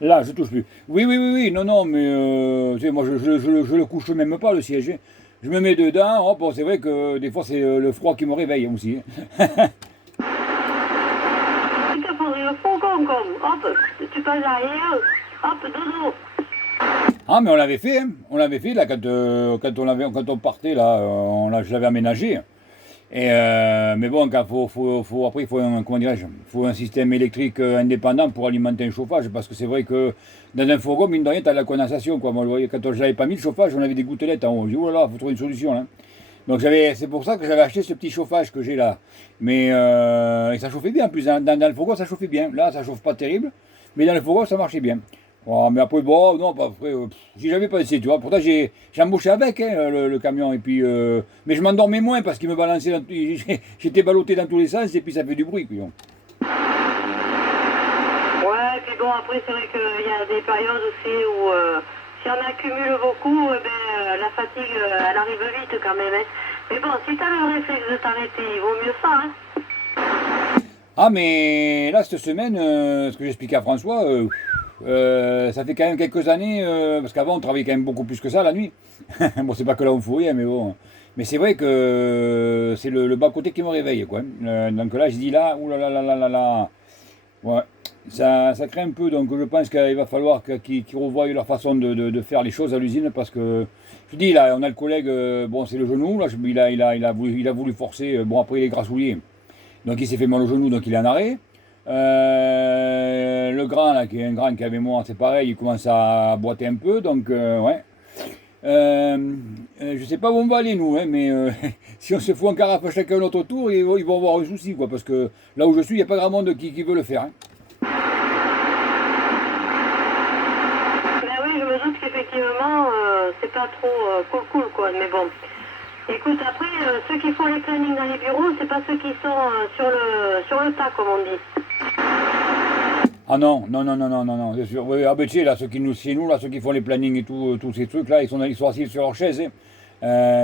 Là, je touche plus. Oui, oui, oui, oui, non, non, mais tu sais, moi, je le couche même pas, le siège, hein. Je me mets dedans, hop, bon, c'est vrai que des fois, c'est le froid qui me réveille aussi, hein. Il te faudrait le fourgon comme, hop, tu passes derrière, hop, dodo. Ah, mais on l'avait fait, hein. On l'avait fait, là, quand on partait, là, je l'avais aménagé. Et mais bon, après, il faut un, comment dirais-je, faut un système électrique indépendant pour alimenter un chauffage, parce que c'est vrai que dans un fourgon, mine de rien, tu as de la condensation, quoi. Moi, vous voyez, quand je n'avais pas mis le chauffage, on avait des gouttelettes en haut. J'ai dit, oh là là, faut trouver une solution, là. Donc c'est pour ça que j'avais acheté ce petit chauffage que j'ai là. Mais et ça chauffait bien en plus. Dans le fourgon, ça chauffait bien. Là, ça chauffe pas terrible. Mais dans le fourgon, ça marchait bien. Oh, mais après, bon, non, pas après, j'y avais pas essayé, tu vois. Pourtant, j'ai embauché avec hein, le camion. Et puis, mais je m'endormais moins parce qu'il me balançait j'étais ballotté dans tous les sens et puis ça fait du bruit, puis bon. Ouais, puis bon, après, c'est vrai qu'il y a des périodes aussi où si on accumule beaucoup, la fatigue, elle arrive vite quand même, hein. Mais bon, si t'as le réflexe de t'arrêter, il vaut mieux ça, hein. Ah, mais là, cette semaine, ce que j'expliquais à François, ça fait quand même quelques années, parce qu'avant, on travaillait quand même beaucoup plus que ça la nuit. Bon, c'est pas que là on fout rien, mais bon. Mais c'est vrai que c'est le bas-côté qui me réveille, quoi. Donc là, je dis là, ouh là là là là là là. Ouais, ça craint un peu, donc je pense qu'il va falloir qu'ils revoient leur façon de faire les choses à l'usine, parce que, je dis, là, on a le collègue, bon, c'est le genou, là, il a voulu forcer, bon, après, il est grassouillet. Donc il s'est fait mal au genou, donc il est en arrêt. Le grand, là, qui est un grand qui avait moi, c'est pareil, il commence à boiter un peu, donc ouais. Je sais pas où on va aller, nous, hein, mais si on se fout en carafe chacun notre tour, ils vont avoir un souci, quoi, parce que là où je suis, il n'y a pas grand monde qui veut le faire, hein. Ben oui, je me doute qu'effectivement, c'est pas trop cool, quoi, mais bon. Écoute, après, ceux qui font les plannings dans les bureaux, c'est pas ceux qui sont sur le tas, comme on dit. Ah non, non, non, non, non, non, non, c'est sûr. Oui, ah ben tu sais, là, chez nous, là, ceux qui font les plannings et tout, tous ces trucs-là, ils sont assis sur leur chaise, hein.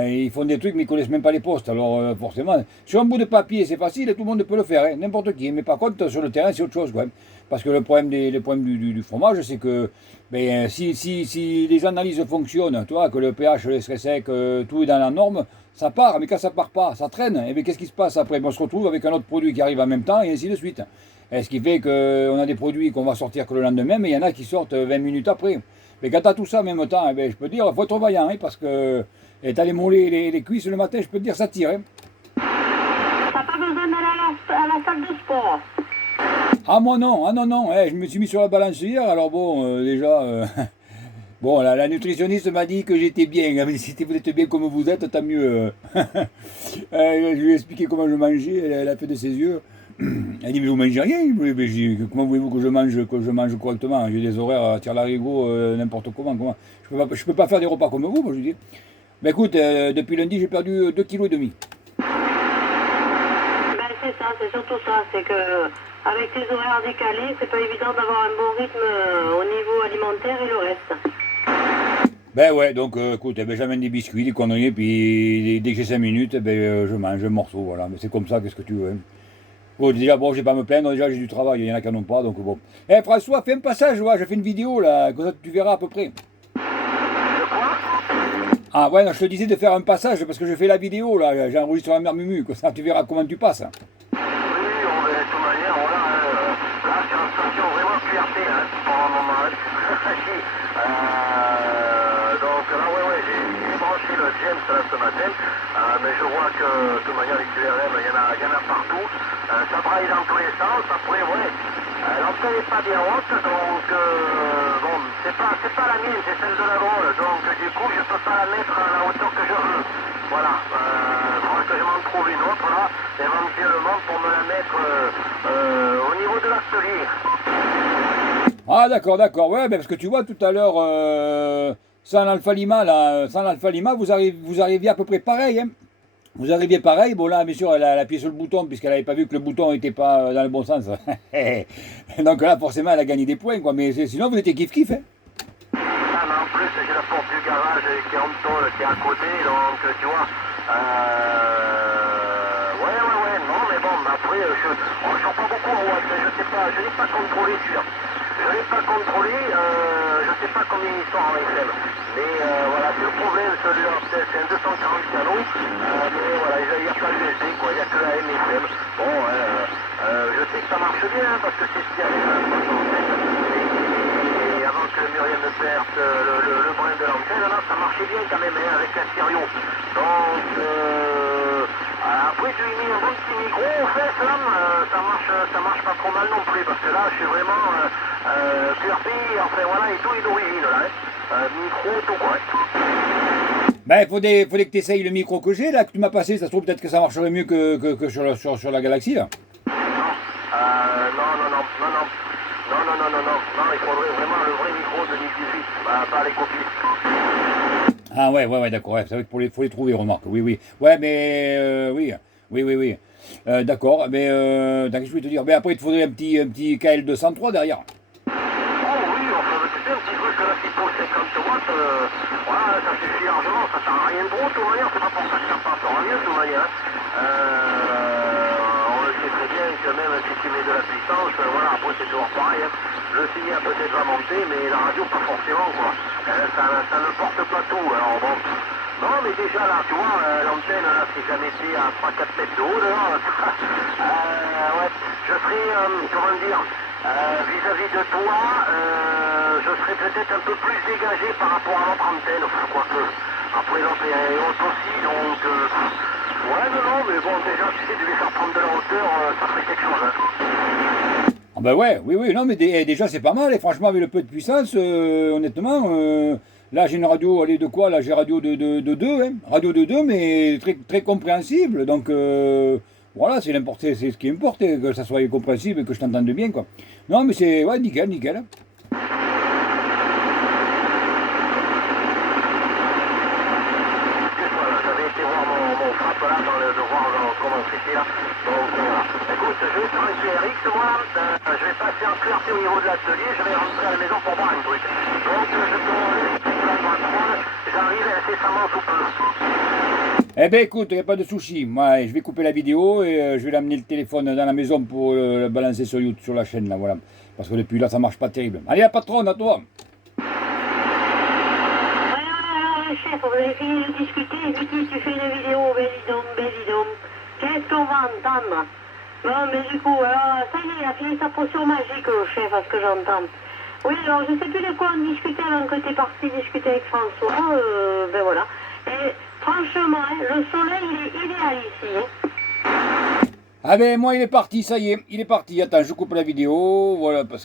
Ils font des trucs, mais ils connaissent même pas les postes. Alors, forcément, sur un bout de papier, c'est facile, et tout le monde peut le faire, hein, n'importe qui. Mais par contre, sur le terrain, c'est autre chose, quoi. Parce que le problème du fromage, c'est que ben, si les analyses fonctionnent, tu vois, que le pH, le serait sec, tout est dans la norme, ça part. Mais quand ça part pas, ça traîne. Et bien, qu'est-ce qui se passe après? Ben, on se retrouve avec un autre produit qui arrive en même temps, et ainsi de suite. Et ce qui fait qu'on a des produits qu'on va sortir que le lendemain, mais il y en a qui sortent 20 minutes après. Mais quand tu as tout ça en même temps, eh ben, je peux dire, il faut être vaillant, hein, parce que tu as les mollets, les cuisses le matin, je peux te dire, ça tire, hein. T'as pas besoin d'aller à la salle de sport. Ah moi non, ah non, non, je me suis mis sur la balance hier, alors bon, déjà, bon, la nutritionniste m'a dit que j'étais bien, elle m'a dit, si vous êtes bien comme vous êtes, tant mieux. Je lui ai expliqué comment je mangeais, elle a fait de ses yeux. Elle dit, mais vous mangez rien? Mais j'ai dit, comment voulez-vous que je mange correctement? J'ai des horaires à tire larigot, n'importe comment. Je peux pas faire des repas comme vous, moi je lui dis. Ben écoute, depuis lundi, j'ai perdu 2,5 kg. Ben c'est ça, c'est surtout ça, c'est que avec les horaires décalés, c'est pas évident d'avoir un bon rythme au niveau alimentaire et le reste. Ben ouais, donc écoute, eh ben, j'amène des biscuits, des conneries, puis dès que j'ai 5 minutes, eh ben, je mange un morceau, voilà. Mais c'est comme ça, qu'est-ce que tu veux, hein. Bon, déjà, bon, je vais pas me plaindre, déjà j'ai du travail, il y en a qui n'en ont pas, donc bon. Eh François, fais un passage, ouais, je fais une vidéo là, comme ça tu verras à peu près. Ah ouais, non, je te disais de faire un passage parce que je fais la vidéo là, j'ai enregistré la mère Mumu, comme ça tu verras comment tu passes. Oui, on est de toute manière, on a, là c'est une station vraiment QRT hein, pour le moment. Donc là, ouais, j'ai branché le James là, ce matin, mais je vois que de toute manière les QRM, il y en a partout. Ça braille dans tous les sens, après, ouais. L'antenne n'est pas bien haute, donc bon, c'est pas la mienne, c'est celle de la drôle, donc du coup je peux pas la mettre à la hauteur que je veux. Voilà, il faudra que je m'en trouve une autre là, éventuellement pour me la mettre au niveau de l'atelier. Ah d'accord, ouais, ben, parce que tu vois tout à l'heure, sans l'Alpha Lima, là, sans l'Alpha Lima, vous arriviez à peu près pareil, hein. Vous arriviez pareil, bon là, bien sûr, elle a appuyé sur le bouton, puisqu'elle n'avait pas vu que le bouton n'était pas dans le bon sens. Donc là, forcément, elle a gagné des points, quoi, mais sinon, vous étiez kiff-kiff, hein. Ah, mais en plus, j'ai la porte du garage qui est en tôle, qui est à côté, donc tu vois. Ouais, non, mais bon, après, on ne sort pas beaucoup en watt, je sais pas, je n'ai pas contrôlé, tu vois. Je n'ai pas contrôlé, une histoire en FM. Mais voilà, c'est le problème, celui-là, c'est un 240 canaux, mais voilà, il n'y a pas l'USB, quoi, il n'y a que la FM. Bon, je sais que ça marche bien, parce que c'est ce qu'il y a et avant que Muriel ne perde le brin de l'antenne, là, ça marchait bien quand même, avec la stéréo. Donc, après, tu lui mis un bon petit micro, au fait, là, ça marche pas trop mal non plus, parce que là, je suis vraiment QRP, enfin voilà, et tout est d'origine, là, micro, tout correct. Ben, il faudrait que tu essayes le micro que j'ai, là, que tu m'as passé. Ça se trouve peut-être que ça marcherait mieux que sur la Galaxy, là. Non, il faudrait vraiment le vrai micro de 2018, pas les copies. Ah ouais, d'accord, ouais, c'est vrai qu'il faut les trouver, remarque, oui. Ouais, mais oui. D'accord, mais qu'est-ce que je voulais te dire? Mais après, il te faudrait un petit KL203 derrière. Oh oui, enfin, tu sais, un petit truc là qui pose 50 watts, voilà, ça suffit largement, ça sert à rien de gros, de toute manière, c'est pas pour ça que ça passera mieux, de toute manière. On le sait très bien que même si tu mets de la puissance, voilà, après c'est toujours pareil, hein. Le signal peut-être va monter, mais la radio pas forcément, quoi. Ça ne porte pas tout, alors bon. Non, mais déjà là, tu vois, l'antenne, là, si jamais c'est à 3-4 mètres de haut, là, ouais, je serais, comment dire, vis-à-vis de toi, je serais peut-être un peu plus dégagé par rapport à notre antenne, quoique, après l'autre est haute aussi, donc, ouais, non, mais bon, déjà, tu sais, de lui faire prendre de la hauteur, ça ferait quelque chose, hein. Ah ben ouais, oui, non, mais déjà c'est pas mal, et franchement, avec le peu de puissance, honnêtement, là j'ai une radio, allez, de quoi? Là j'ai radio de 2, hein, radio de 2, mais très compréhensible, donc voilà, c'est ce qui importe, que ça soit compréhensible et que je t'entende bien, quoi. Non, mais c'est, ouais, nickel. J'avais été voir mon frappe là, de voir comment c'était là. Donc voilà. Écoute, je vais faire un QRX, moi, je vais passer en QRT au niveau de l'atelier, je vais rentrer à la maison pour boire un truc. Donc je te laisse, j'arrive incessamment sous peu. Eh ben écoute, il n'y a pas de souci, moi je vais couper la vidéo et je vais l'amener le téléphone dans la maison pour le balancer sur YouTube, sur la chaîne là, voilà. Parce que depuis là ça marche pas terrible. Allez la patronne, à toi. Chef, vous avez fini de discuter, et puis tu fais une vidéo, belle. Qu'est-ce qu'on va entendre? Bon, mais du coup, alors, ça y est, il a fini sa potion magique, le chef, à ce que j'entends. Oui, alors, je sais plus de quoi on discutait avant que t'es parti discuter avec François, ben voilà. Et franchement, hein, le soleil, il est idéal ici, hein. Ah ben moi il est parti, ça y est, il est parti. Attends, je coupe la vidéo, voilà, parce